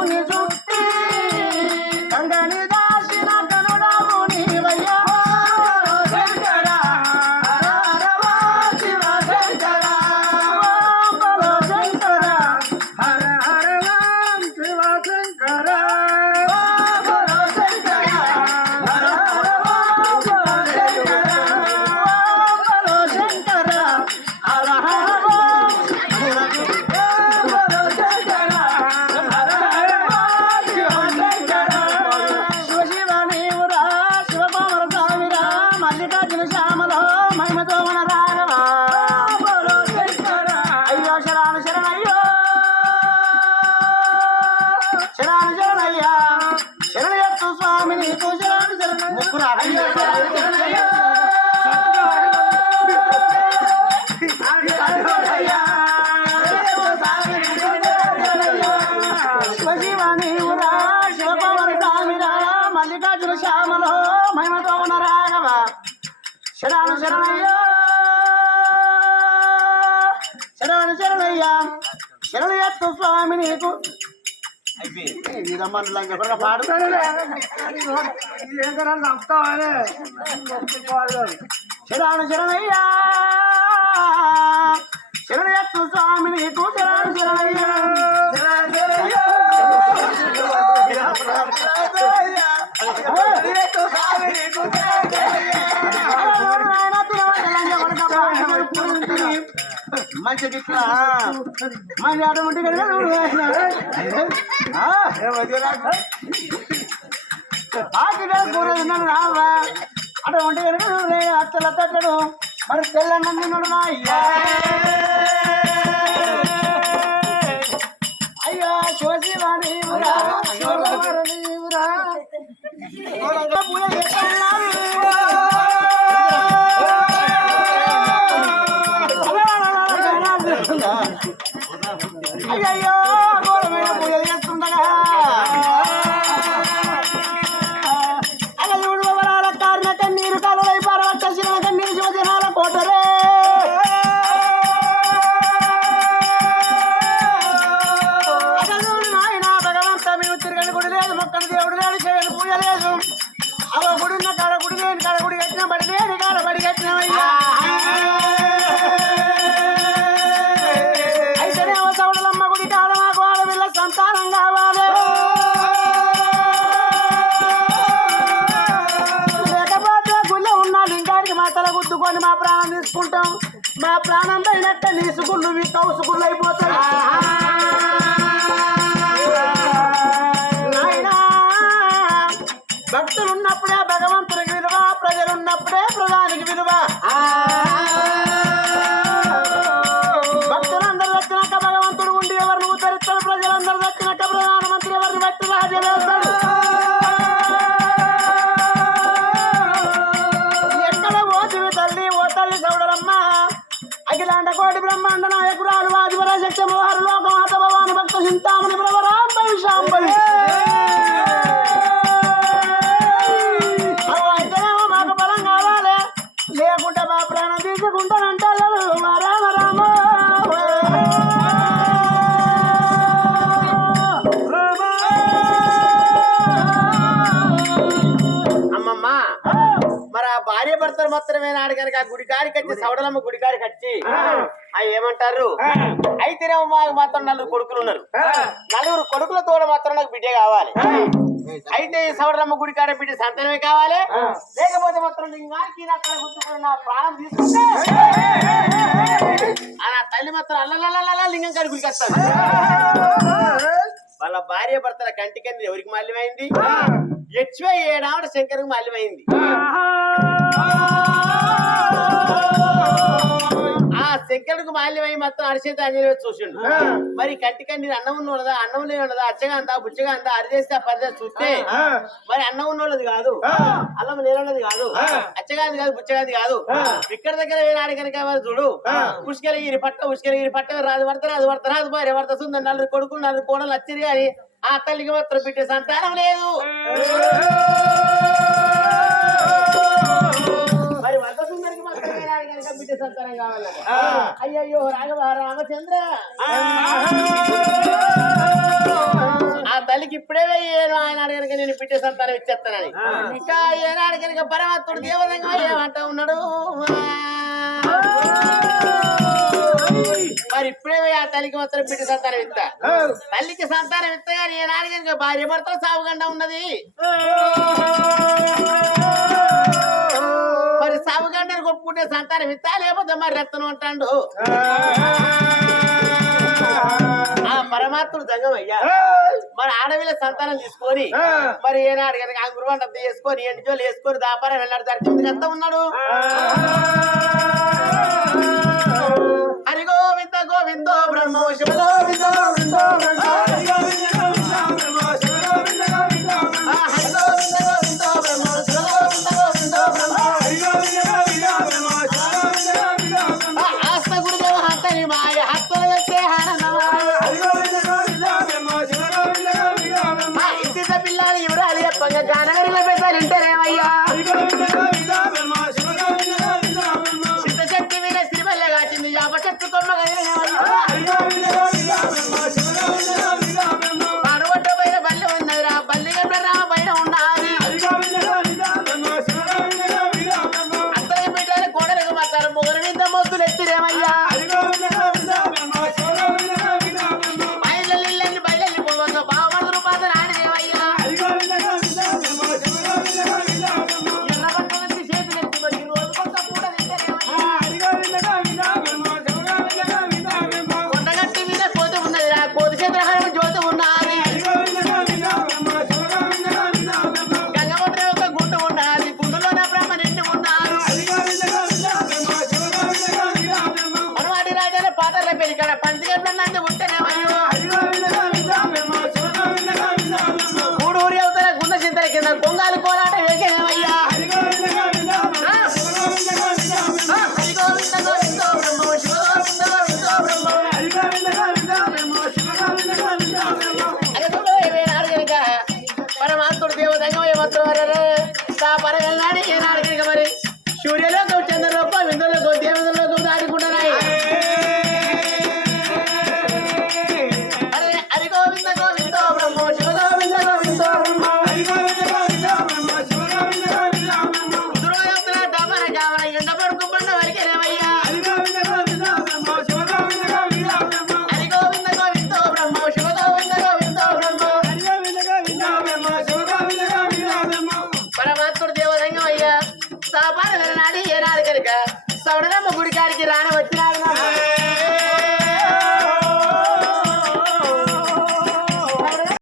శివుని చుట్టి గంగని దాసిన కనుడవు నీవయ్యా శంకర శివ శంకర శంకర హర హర రామ శివ శంకర మల్లికార్జున శ్యామలో మహిమతో ఉన్న రాఘవ శరణు శరణయ్యా శరణు శరణయ్యా శరణు ఎత్తు స్వామి నీకు పాడు శరణు శరణయ్యా శరణు ఎత్తు స్వామి నీకు శరణు శరణయ్యా మంచి గిట్లా మంచి అటువంటి రావా అటువంటి అత్తల తట్టడు మరి తెల్లన్నుడు అయ్యా అయ్యో శివశివాని అయ్యో ఘోరమైన పూజలు చేస్తుండగా అలూడు వివరాల కారణ కన్నీరు కాలువై పరవచ్చిన కన్నీరు శివజనాల కోటరే అసలు నాయన భగవంత మేము తిరగని గుడి లేదు మొక్కని దేవుడు లేడు చేయని పూజ లేదు అవ గుడిన్న కాడ గుడి లేని కాడ గుడి కట్టిన బడి లేని కాడ బడి కట్టినవయ్యా సంతానం కావాలి లేకపోతే గుళ్ళో ఉన్న లింగానికి మా తల గుద్దుకొని మా ప్రాణం తీసుకుంటాం మా ప్రాణం అయినట్ట నీసుకుళ్ళు కౌసుకుళ్ళు అయిపోతాయి నాయనా భక్తులు ఉన్నప్పుడే భగవంతునికి విలువ ప్రజలు ఉన్నప్పుడే ప్రధానికి విలువ భక్తులందరూ వచ్చినాక భగవంతుడు ఉండి ఎవరిని ఉద్ధరిస్తాడు ప్రజలందరూ వచ్చినాక ప్రధానమంత్రి ఎవరిని బట్టి రాజేస్తాడు ఎక్కడ ఓటివి తల్లి ఓ తల్లి సౌడరమ్మ అఖిలాండ కోటి బ్రహ్మాండ నాయకురాలు వాదివర శక్తి మోహరు లోకమాత భవాని భక్త చింతామణి ప్రవరాంబవి శాంబవి అయితేనేమో మాకు బలం కావాలి లేకుంటే మా ప్రాణం తీసుకుంటానంటారు మా రామ రామ భార్య భర్తలు మాత్రమే నాడు కనుక గుడికాడికి వచ్చి సవడలమ్మ గుడికాడికి వచ్చి ఏమంటారు అయితేనేమో మాకు మాత్రం నలుగురు కొడుకులు ఉన్నారు నలుగురు కొడుకుల తోడ మాత్రం నాకు బిడ్డ కావాలి అయితే సవడలమ్మ గుడికాడ బిడ్డ సంతానమే కావాలి లేకపోతే మాత్రం లింగానికి నా ప్రాణం తీసుకుంటే నా తల్లి మాత్రం అల్లలల్ల లింగం కాడి గుడికి వస్తాను వాళ్ళ భార్య భర్తల కంటికని ఎవరికి మాల్యమైంది హెచ్వే ఏడావిడ శంకర్కి మాల్యమైంది ఆ శంకరుడికి మాల్యమై మొత్తం అరిచేత అంజలి చూసిండు మరి కంటికని అన్నం ఉన్నదా అన్నం లేనున్నదా అచ్చగా అంతా బుచ్చగా అంతా అరిచేస్తే ఆ పరిధి చూస్తే మరి అన్నం ఉన్నది కాదు అన్నం లేనున్నది కాదు అచ్చగాది కాదు బుచ్చగాది కాదు ఇక్కడ దగ్గర వేనాడు కనుక చూడు పుష్కరగిరి పట్ట రాదు పడత భార్య భర్త సుందర నలుగురు కొడుకులు నలుగురు కోడలు వచ్చిరి అని ఆ తల్లికి మాత్రం బిడ్డ సంతానం లేదు మరి భర్త సుందరికి మాత్రం వేనాడు కనుక బిడ్డ సంతానం కావాలట అయ్యయ్యో రాఘవ రామచంద్ర ఆ తల్లికి ఇప్పుడే వేయను ఆయన అడగనక నేను బిడ్డ సంతానం ఇచ్చేస్తానని ఇంకా ఏనాడు కనుక పరమాత్ముడు దేవతంగా ఏమంటా ఉన్నాడు మరి ఇప్పుడే ఆ తల్లికి మాత్రం బిడ్డ సంతానం ఇస్తా తల్లికి సంతానం ఇస్తా కానీ ఏనాడు కనుక భార్య భర్త సాగుగండా ఉన్నది మరి సాగుగండని కొట్టుకుంటే సంతానం ఇస్తా లేకపోతే మరి రక్తం అంటాడు ఆ పరమాత్ముడు జంగమయ్యా మరి ఆడవిల సంతానం తీసుకొని మరి ఏనాడు కనుక ఆ గురువంట చేసుకొని ఎండి జోలు వేసుకొని దాపారం వెళ్ళాడు జరిగింది ఎంత ఉన్నాడు హరి గోవింద గోవిందో బ్రహ్మ శివ గోవింద గోవిందో బ్రహ్మ హరి గోవింద గోవిందో బ్రహ్మ శివ గోవింద గోవిందో బ్రహ్మ హరి గోవింద గోవిందో బ్రహ్మ శివ గోవింద గోవిందో బ్రహ్మ హరి గోవింద గోవిందో బ్రహ్మ శివ గోవింద గోవిందో బ్రహ్మ ఆస్త గురుదేవ హస్తని మాయ హస్తల వచ్చే ఆనందమాయ హరి గోవింద గోవిందో బ్రహ్మ శివ గోవింద గోవిందో బ్రహ్మ ఇంటిత పిల్లలు ఎవరాలి చెప్పగా గానగరిలో పెద్దలు ఇంటరేమయ్యా హరి గోవింద గోవిందో బ్రహ్మ శివ గోవింద గోవిందో బ్రహ్మ సిద్ధశక్తి వీర శ్రీవల్ల కాచింది యాపచెట్టు కొమ్మ పాడబడ్డ పైన బల్లి ఉన్నదిరా బల్లి గడ్డ రామ పైన ఉన్నది అత్తయ్య బిడ్డలు కోడలకు మాత్రం మొగరు మీద మొద్దులు ఎత్తిరేమయ్యా బయలు బయలు పోవంగా బావమరుదులు పాత రానిదేమయ్యా ఎర్రబట్ట నుంచి చేతులు ఎత్తి మరి రోజు కొంత పూట తింటారేమయ్యా కొండగట్టి మీద కోతి ఉన్నది రా కోతి చేతుల జ్యోతి ఉన్నది గంగమట్ర ఒక గుండు ఉన్నది గుండులోన బ్రహ్మ నిండి ఉన్నారు మనవాడి రాజాల పాటల పెరిగాడ పంచగట్ల నంది ఉంటేనేమయ్యో ఊడూరి అవుతార గుండ చింతల కింద కొంగాలు కోలాట వేసేనేమయ్యా హరి గోవింద గోవిందో బ్రహ్మ శివ గోవింద గోవిందో బ్రహ్మ హరి గోవింద గోవిందో బ్రహ్మ శివ గోవింద గోవిందో బ్రహ్మ అరే కనుక పరమాత్ముడు దేవతంగా ఏమాత్రం పరం వెళ్ళాడు ఏనాడు కనుక మరి సూర్యలోకం చంద్రలోకం విందులోకం దేవతలోకం దాడుకుంటున్నాయి అరే హరి గోవింద గోవిందో బ్రహ్మ శివ గోవింద గోవిందో బ్రహ్మ హరి గోవింద గోవిందో బ్రహ్మ శివ గోవింద గోవిందో బ్రహ్మ దుర్గోత్తర దమన గామన ఎండ పడుకు పండ వరికేరేమయ్యా హరి గోవింద గోవిందో బ్రహ్మ శివ గోవింద గోవిందో బ్రహ్మ హరి గోవింద గోవిందో బ్రహ్మ శివ గోవింద గోవిందో బ్రహ్మ హరి గోవింద గోవిందో బ్రహ్మ శివ గోవింద గోవిందో బ్రహ్మ పరమాత్ముడు దేవతంగా అయ్యా సాపాన వెళ్ళనాడు ఏనాడు కనుక సౌడరమ్మ గుడి కాడికి రాని వచ్చినాడు